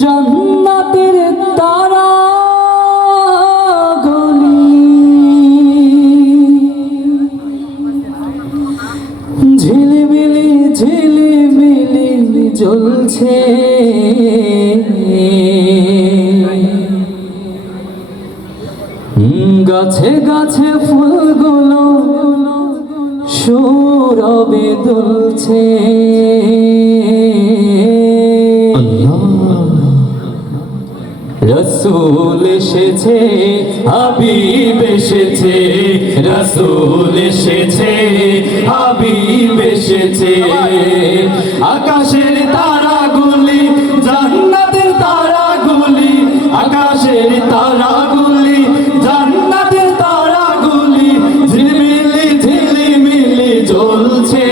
জান্নাতের তারা গলি ঝিলিমিলি ঝিলিমিলি জ্বলছে। গাছে গাছে ফুলগুলো সৌরবে দুলছে। রসুল এসেছে, হাবিব এসেছে, রসুল এসেছে, হাবিব এসেছে। আকাশের তারাগুলি, জান্নাতের তারাগুলি, আকাশের তারাগুলি, জান্নাতের তারাগুলি, ঝিলমিলি ঝিলিমিলি জ্বলছে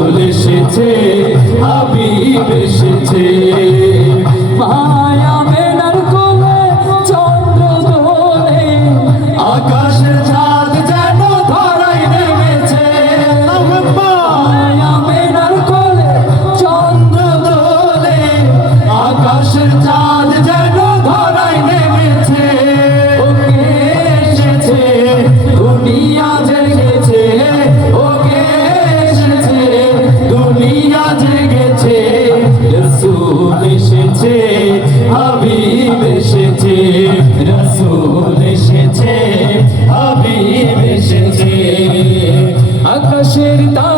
রসুল এসেছে হাবিব এসেছে। মায়া মেনার কোলে চন্দ্র দোলে আকাশের এসেছে রসুল এসেছে হাবিব এসেছে। আকাশের তারাগুলি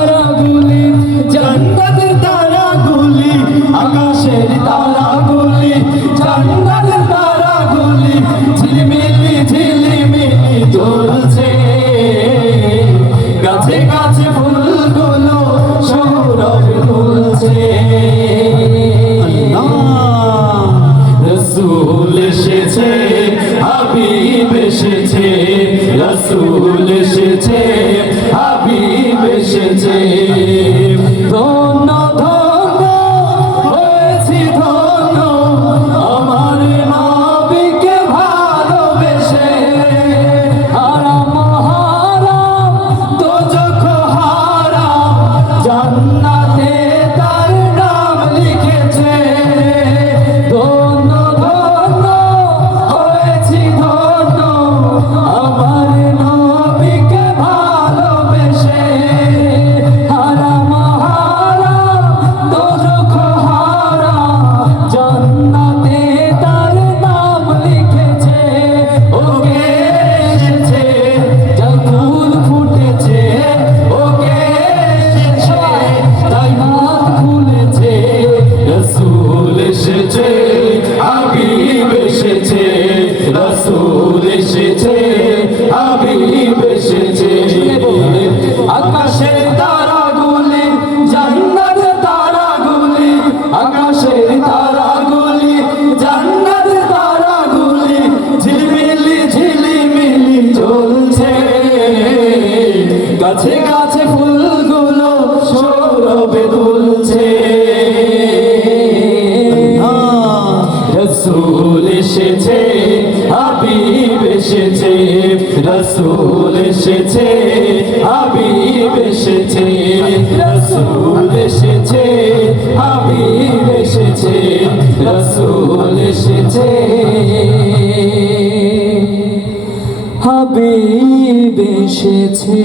জান্নাতে তার নাম লিখেছে ওকে এসেছে জাকুল ফুটেছে ওকে রসুল রসুল এসেছে গাছে গাছে ফুলগুলো সৌরভে দুলছে। রসুল এসেছে হাবিব এসেছে রসুল এসেছে হাবিব এসেছে রসুল এসেছে হাবিব এসেছে রসুল এসেছে। হাবিব এসেছে।